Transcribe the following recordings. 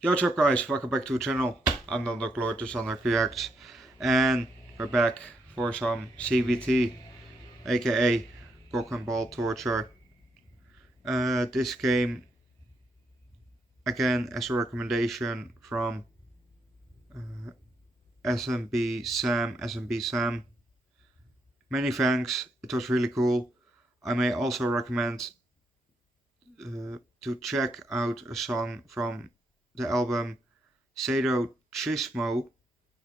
Yo, what's up guys, welcome back to the channel. I'm Underdog Reacts, and we're back for some CBT, aka cock and ball torture. This came again as a recommendation from SMB Sam. Many thanks, it was really cool. I may also recommend to check out a song from the album Heterosexual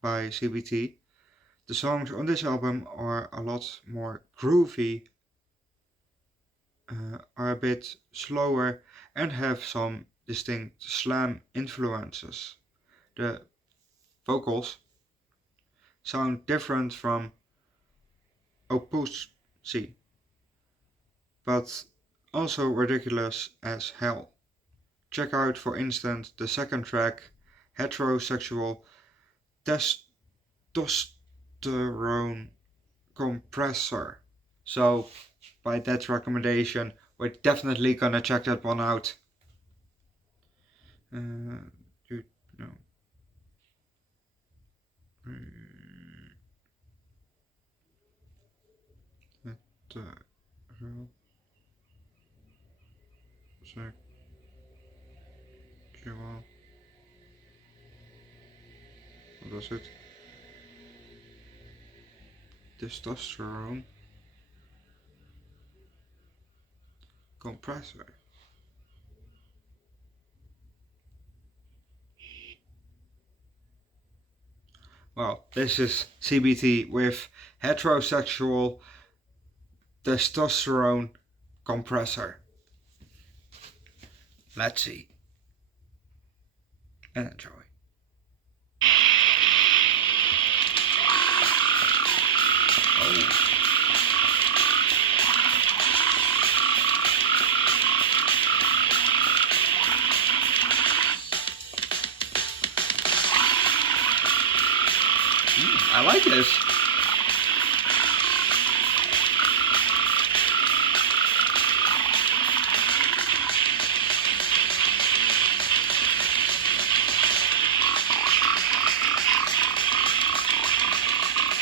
by CBT. The songs on this album are a lot more groovy, are a bit slower, and have some distinct slam influences. The vocals sound different from Opus C, but also ridiculous as hell. Check out, for instance, the second track, Heterosexual Testosterone Compressor. So, by that recommendation, we're definitely gonna check that one out. You know. Heterosexual. What was it? Testosterone Compressor. Well, this is CBT with Heterosexual Testosterone Compressor. Let's see and enjoy. Oh. I like this.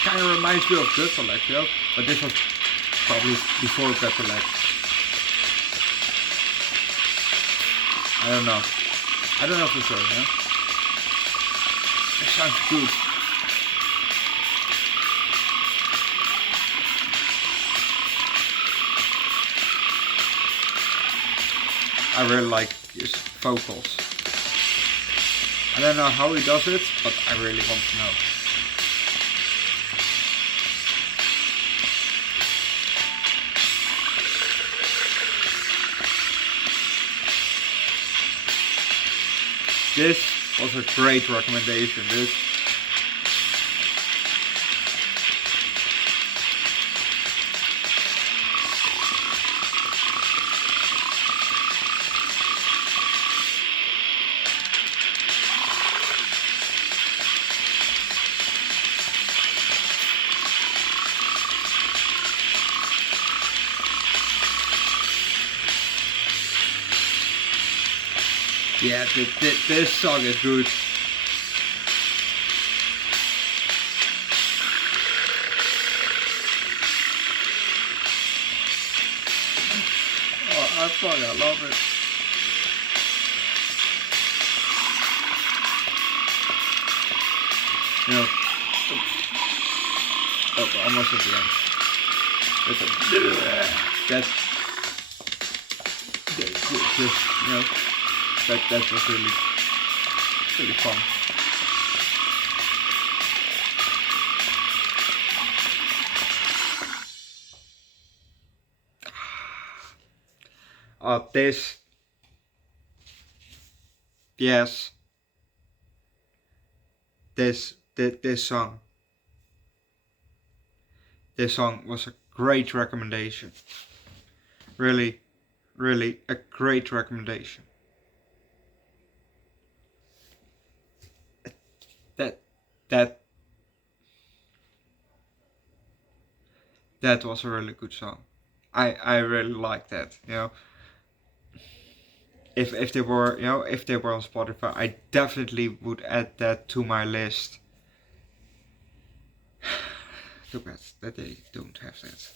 Kind of reminds me of Gutterlek, you know? But this was probably before Gutterlek. I don't know. I don't know for sure, yeah? It sounds good. I really like his vocals. I don't know how he does it, but I really want to know. This was a great recommendation, dude. Yeah, this song is good. Oh, I fucking love it. You know, oh, almost at the end. That's just, you know. That was really fun. This, yes, this song. This song was a great recommendation. Really a great recommendation. That was a really good song. I really like that, you know. if they were, if they were on Spotify, I definitely would add that to my list. Too bad that they don't have that.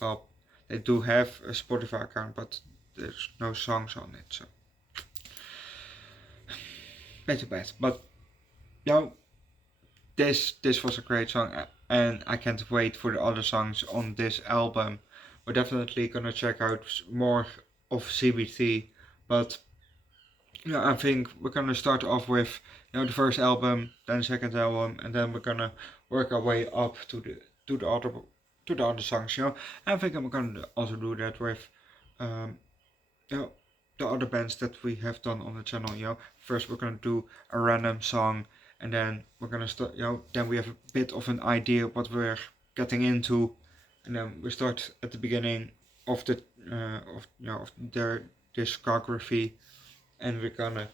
Well, they do have a Spotify account, but there's no songs on it, so too bad. But this was a great song, and I can't wait for the other songs on this album. We're definitely gonna check out more of CBT, but I think we're gonna start off with the first album, then the second album, and then we're gonna work our way up to the other to the other songs. I think I'm gonna also do that with um, the other bands that we have done on the channel. First we're gonna do a random song, and then we're gonna start. Then we have a bit of an idea what we're getting into, and then we start at the beginning of the of their discography, and we're gonna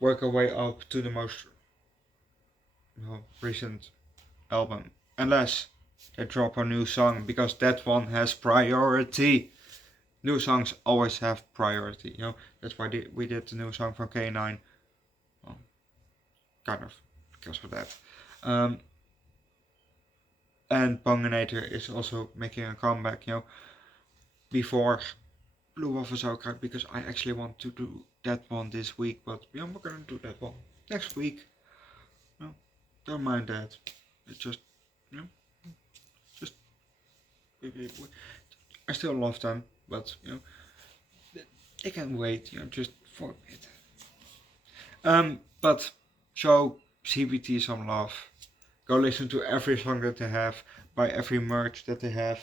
work our way up to the most recent album, unless they drop a new song, because that one has priority. New songs always have priority. That's why we did the new song from K9. Well, kind of because of that. And Bonginator is also making a comeback. Before Blue Waffle Sauerkraut, because I actually want to do that one this week, but we're gonna do that one next week. Don't mind that. It's just, just I still love them, but they can wait. Just for a bit. But show CBT some love. Go listen to every song that they have, buy every merch that they have.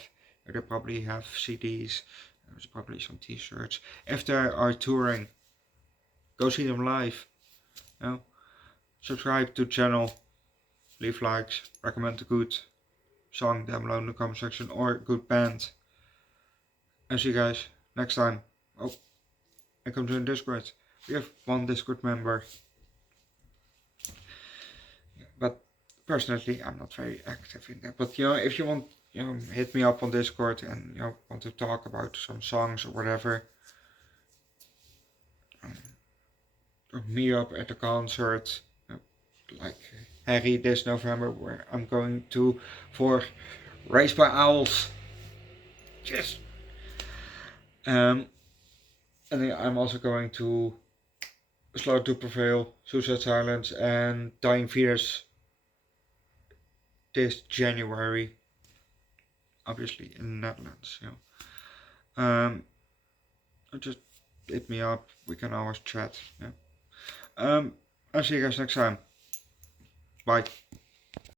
They probably have CDs. There's probably some T-shirts. If they are touring, go see them live. Subscribe to the channel, leave likes, recommend a good song down below in the comment section or a good band. And see you guys next time. Oh, and come to the Discord. We have one Discord member, but personally I'm not very active in that. But if you want, hit me up on Discord and want to talk about some songs or whatever. Or meet up at a concert, like Harry this November, where I'm going to for Raised by Owls. Yes. And then I'm also going to Slow to Prevail, Suicide Silence, and Dying Fetus this January, obviously in the Netherlands. Just hit me up. We can always chat. I'll see you guys next time. Bye.